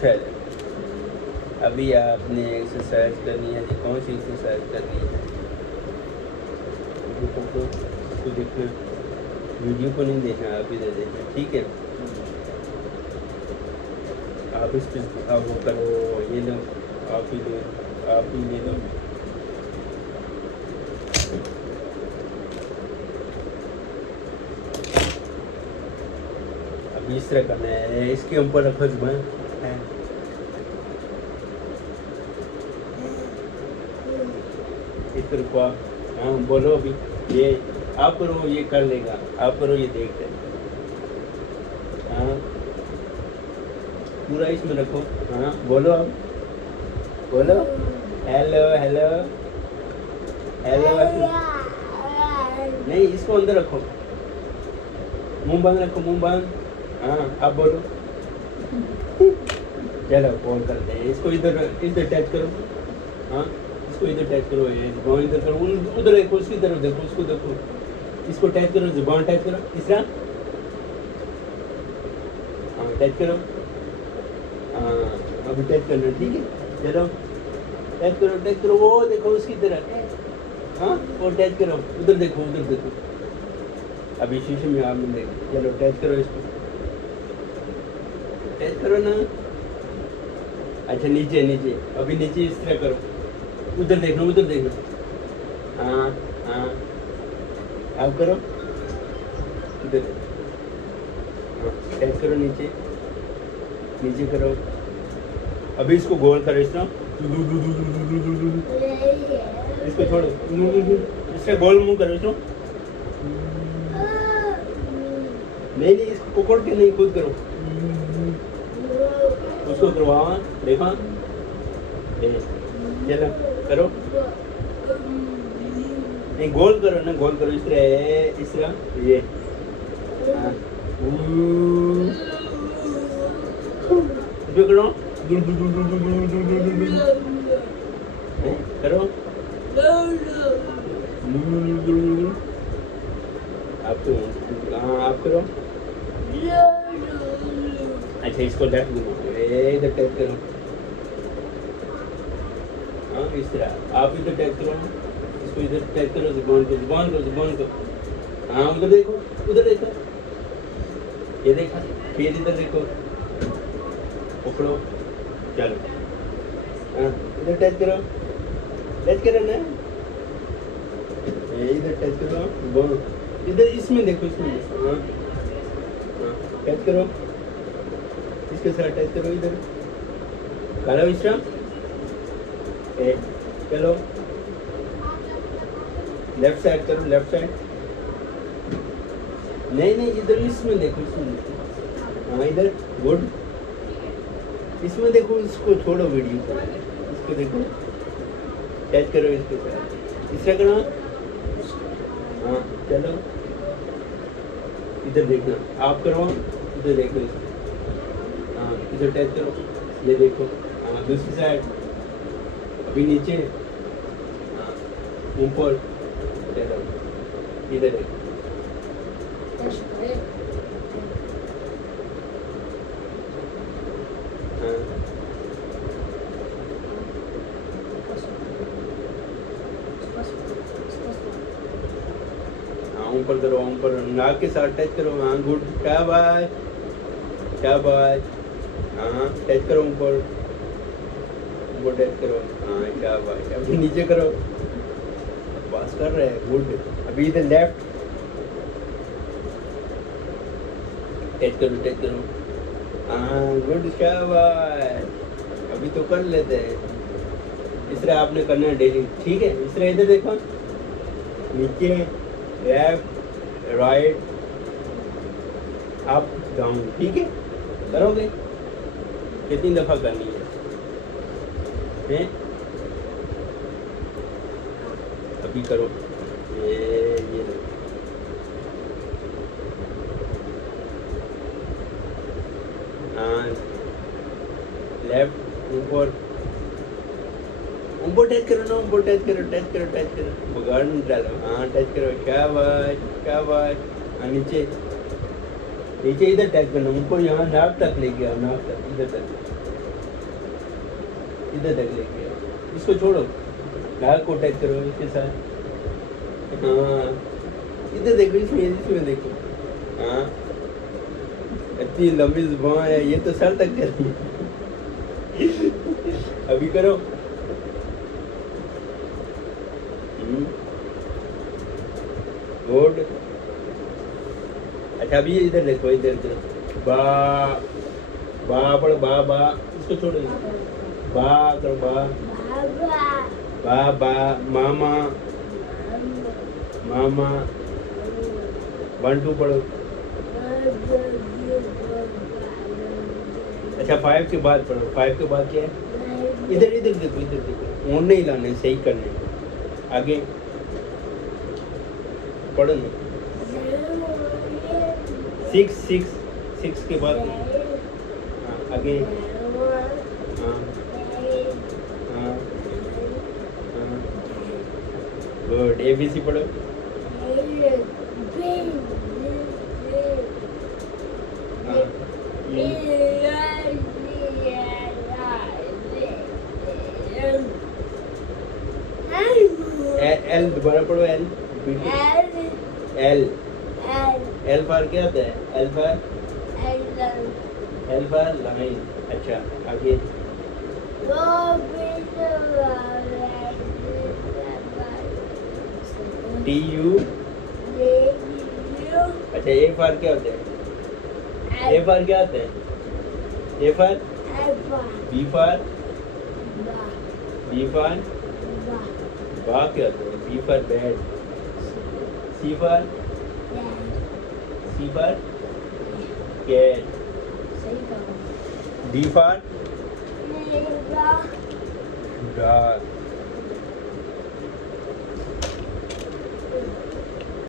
चलो अभी आपने एक्सरसाइज करनी है। कौन सी एक्सरसाइज करनी है? तो देखना, वीडियो को नहीं देखना, आप इधर देखना, ठीक है? आप इस पर आप वो करो, ये लो, आप ही लो, आप ही ले लो। अभी इस तरह करना है, इसके ऊपर रखो जुबान है। इस तरह को हाँ बोलो, अभी ये आप करो, ये कर लेगा, आप करो, ये देख ले। हाँ पूरा इसमें रखो, हाँ बोलो, आप बोलो, हेलो हेलो हेलो। नहीं, इसको अंदर रखो, मुंह बंद रखो, मुंह बंद। हाँ आप बोलो। चलो कॉल करते हैं इसको, इधर इधर टच करो। हाँ इसको इधर टच करो, ये जुबान इधर करो, उधर देखो, उसकी तरफ देखो, उसको देखो, इसको टच करो, जुबान टच करो, तीसरा हाँ टच करो। हाँ अभी टच करना, ठीक है? चलो टच करो, वो देखो उसकी तरफ। हाँ वो टच करो, उधर देखो, उधर देखो, अभी शीशे में आप देखो। चलो टच करो इसको, टच करो ना। अच्छा नीचे नीचे, अभी नीचे इस तरह करो, उधर देखना, उधर देखना। हाँ हाँ आप करो, उधर हाँ टच करो, नीचे नीचे करो। अभी इसको गोल करो, इस तरह इसको छोड़ो, इसका गोल मुंह करो, इसको नहीं नहीं, इसको पकड़ के नहीं, खुद करो, उसको करो। हाँ देखा, चलो करो, नहीं गोल करो ना, गोल करो, इस तरह ये। हाँ इसको करो, करो आप तो, हाँ आप करो। अच्छा इसको लेफ्ट घुमाओ, इधर टच करो। हाँ इस तरह आप इधर टच करो, इसको इधर टच करो, जुबान को, जुबान को, जुबान को। हाँ उधर देखो, उधर देखो, ये देखा, फिर इधर देखो, पकड़ो, चलो हाँ इधर टच करो, टच करो ना, इधर टच करो, जुबान इधर, इसमें देखो, इसमें देखो। हाँ हाँ टच करो, इसके साथ टच करो, इधर करो, इस तरह। चलो लेफ्ट साइड करो, लेफ्ट साइड, नहीं नहीं इधर, इसमें देखो, इसमें देखो। हाँ इधर, गुड, इसमें देखो, इसको छोड़ो, वीडियो को, इसको देखो, टच करो इसके साथ, इस तरह करो। हाँ चलो इधर देखना, आप करो, इधर देखो इसको। हाँ इधर टच करो, ये देखो। हाँ दूसरी साइड, अभी नीचे, हाँ ऊपर, चलो इधर देखो। हाँ हाँ ऊपर करो, ऊपर नाक के साथ टच करो। हाँ गुड, शाबाश शाबाश। हाँ टच करो, ऊपर ऊपर टच करो। हाँ शाबाश, अभी नीचे करो, पास कर रहे हैं, गुड। अभी इधर लेफ्ट टच करो, टच करो। हाँ गुड, शाबाश, अभी तो कर लेते हैं। इस तरह आपने करना है डेली, ठीक है? इस तरह इधर देखो, नीचे, लेफ्ट, राइट, अप, डाउन, ठीक है? करोगे? कितनी दफा करनी है? अभी करो, ये हाँ लेफ्ट, ऊपर ऊपर टच करो ना, ऊपर टच करो, टच करो, टच करो, बिगाड़ नहीं डालो। हाँ टच करो, शाबाश शाबाश। हाँ नीचे नीचे, इधर टच करना, ऊपर यहाँ नाक तक लेके आओ, नाक तक, इधर तक। इधर देख लेके इसको छोड़ो, नाक को टच करो इसके साथ। हाँ इधर देखो, इसमें देखो। हाँ इतनी लंबी जुबान है, ये तो सर तक कर रही है। अभी करो। गुड। अच्छा अभी इधर देखो, इधर बा बा पढ़ो, बा बा, इसको छोड़ो, बा करो, बा बा बा, मामा मामा, 1 2 पढ़ो। अच्छा 5 के बाद पढ़ो, 5 के बाद क्या है? इधर देखो, इधर देखो, ऊन नहीं लाने, सही करने। आगे पढ़ो ना। 6 के बाद। हाँ आगे। हाँ हाँ हाँ गुड। ABC पढ़ो। हाँ L दोबारा पढ़ो। L L फॉर क्या होता है? L for line. अच्छा आगे। TU। अच्छा A फॉर क्या होता है? A फॉर क्या होता है? A फॉर B फॉर बा क्या होता है? B for bad. C for cat. D for dog.